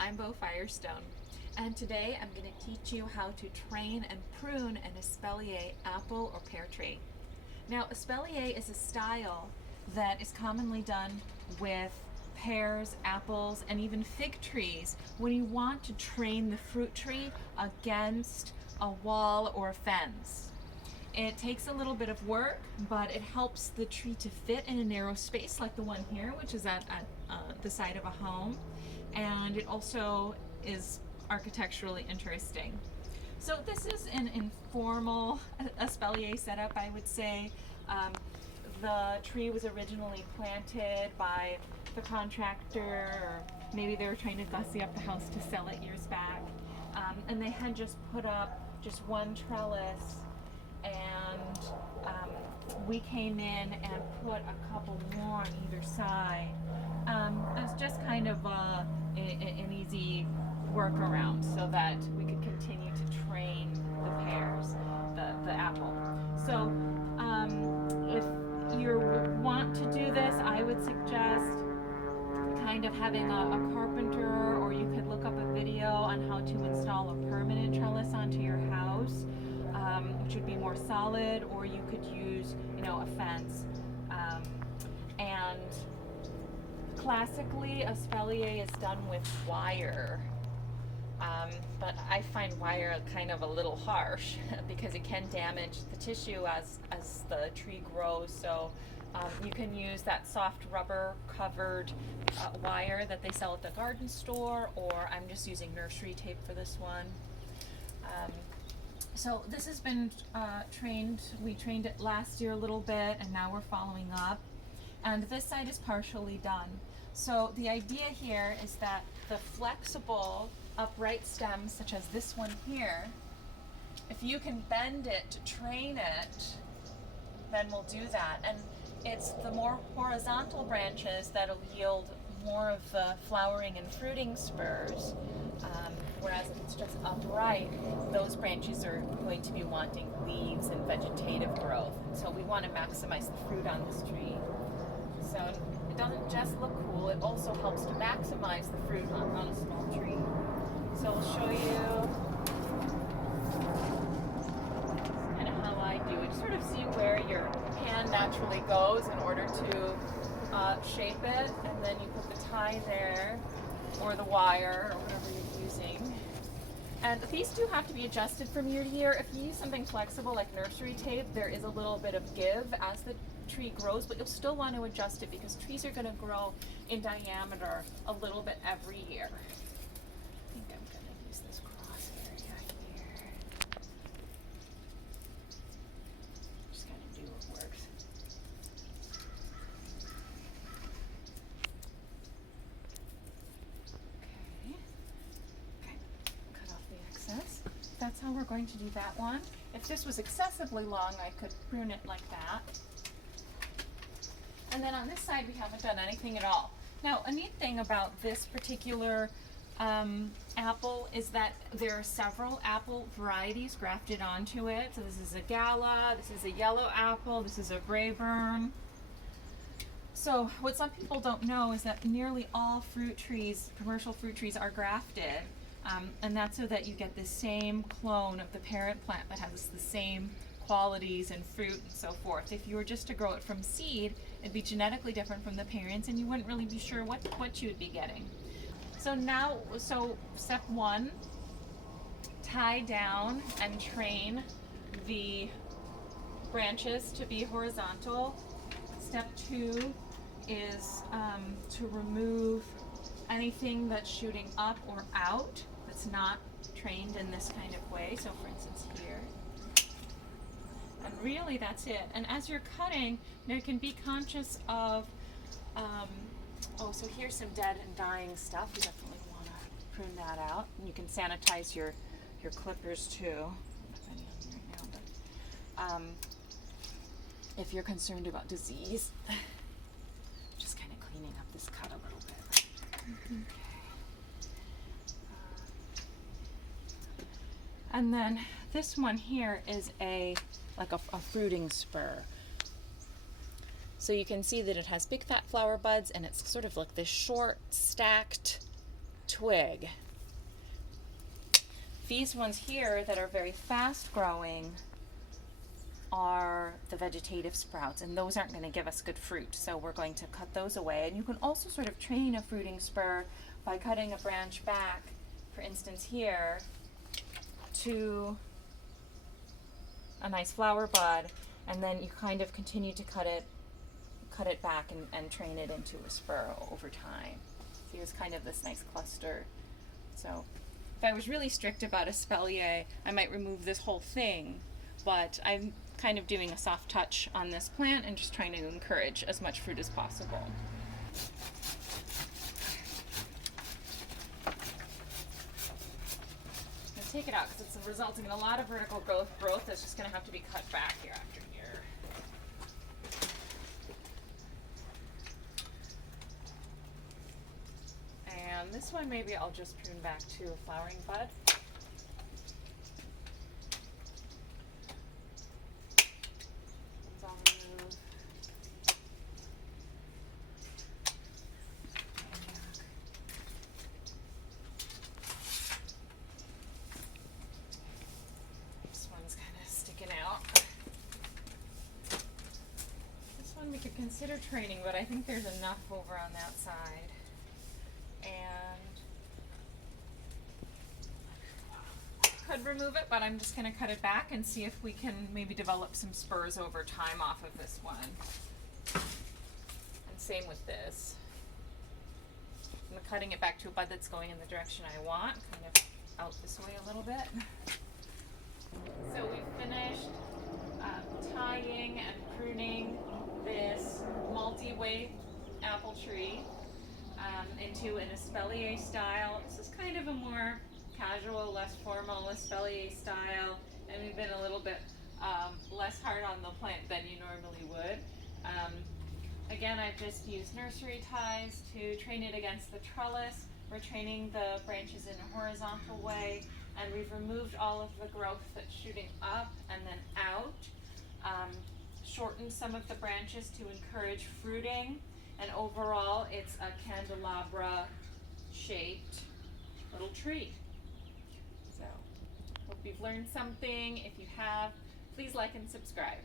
I'm Bo Firestone, and today I'm going to teach you how to train and prune an Espalier apple or pear tree. Now, Espalier is a style that is commonly done with pears, apples, and even fig trees when you want to train the fruit tree against a wall or a fence. It takes a little bit of work, but it helps the tree to fit in a narrow space like the one here, which is at the side of a home. And it also is architecturally interesting. So this is an informal espalier setup, I would say. The tree was originally planted by the contractor, or maybe they were trying to gussy up the house to sell it years back. And they had just put up just one trellis, and we came in and put a couple more on either side. It's just kind of an easy workaround so that we could continue to train the pears, the apple. So if you want to do this, I would suggest kind of having a carpenter, or you could look up a video on how to install a permanent trellis onto your house, which would be more solid, or you could use, a fence. And classically, espalier is done with wire, but I find wire kind of a little harsh because it can damage the tissue as the tree grows. So you can use that soft rubber covered wire that they sell at the garden store, or I'm just using nursery tape for this one. So this has been trained. We trained it last year a little bit, and now we're following up. And this side is partially done. So the idea here is that the flexible upright stems, such as this one here, if you can bend it to train it, then we'll do that. And it's the more horizontal branches that'll yield more of the flowering and fruiting spurs. Whereas if it's just upright, those branches are going to be wanting leaves and vegetative growth. So we want to maximize the fruit on this tree. So it doesn't just look cool, it also helps to maximize the fruit on a small tree. So I'll show you kind of how I do it. Sort of see where your hand naturally goes in order to shape it, and then you put the tie there, or the wire, or whatever you're using. And these do have to be adjusted from year to year. If you use something flexible like nursery tape, there is a little bit of give as the tree grows, but you'll still want to adjust it because trees are going to grow in diameter a little bit every year. I think I'm going to use this cross area here. Just kind of do what works. Okay, cut off the excess. That's how we're going to do that one. If this was excessively long, I could prune it like that. And then on this side, we haven't done anything at all. Now, a neat thing about this particular apple is that there are several apple varieties grafted onto it. So this is a gala, this is a yellow apple, this is a Braeburn. So what some people don't know is that nearly all fruit trees, commercial fruit trees, are grafted. And that's so that you get the same clone of the parent plant that has the same qualities and fruit and so forth. If you were just to grow it from seed, it'd be genetically different from the parents, and you wouldn't really be sure what you would be getting. So step one, tie down and train the branches to be horizontal. Step two is to remove anything that's shooting up or out that's not trained in this kind of way. So for instance here. And really that's it. And as you're cutting, you can be conscious of, so here's some dead and dying stuff. You definitely want to prune that out. And you can sanitize your clippers too. I don't have any on right now, but if you're concerned about disease, just kind of cleaning up this cut a little bit. Okay. And then this one here is like a fruiting spur. So you can see that it has big fat flower buds, and it's sort of like this short stacked twig. These ones here that are very fast growing are the vegetative sprouts, and those aren't going to give us good fruit, so we're going to cut those away. And you can also sort of train a fruiting spur by cutting a branch back, for instance here, to a nice flower bud, and then you kind of continue to cut it back and train it into a spur over time. So here's kind of this nice cluster. So if I was really strict about Espalier, I might remove this whole thing, but I'm kind of doing a soft touch on this plant and just trying to encourage as much fruit as possible. I'm gonna take it out because it's resulting in a lot of vertical growth that's just gonna have to be cut back here after here. And this one maybe I'll just prune back to a flowering bud. We could consider training, but I think there's enough over on that side. And could remove it, but I'm just going to cut it back and see if we can maybe develop some spurs over time off of this one. And same with this. I'm cutting it back to a bud that's going in the direction I want, kind of out this way a little bit. So we've finished tying and pruning this multi-way apple tree into an Espalier style. This is kind of a more casual, less formal Espalier style, and we've been a little bit less hard on the plant than you normally would. Again, I've just used nursery ties to train it against the trellis. We're training the branches in a horizontal way, and we've removed all of the growth that's shooting up and then out. Shortened some of the branches to encourage fruiting, and overall it's a candelabra shaped little tree. So hope you've learned something. If you have, please like and subscribe.